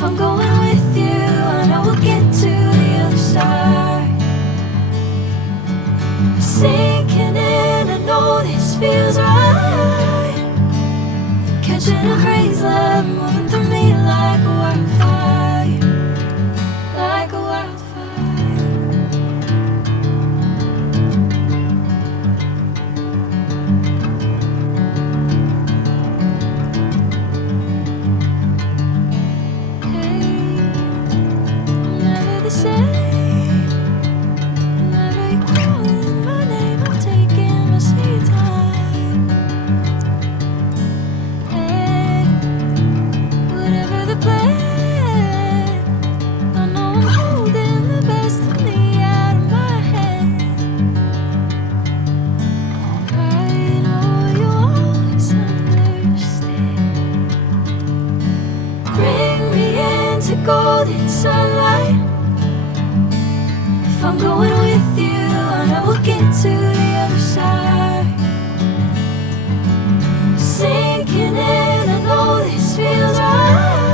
If I'm going with you, I know we'll get to the other side. Sinking in, I know this feels right. Catching a crazy love, moving through me like a wildfire, like a wildfire. Golden sunlight. If I'm going with you, I know we'll get to the other side. Sinking in, I know this feels right.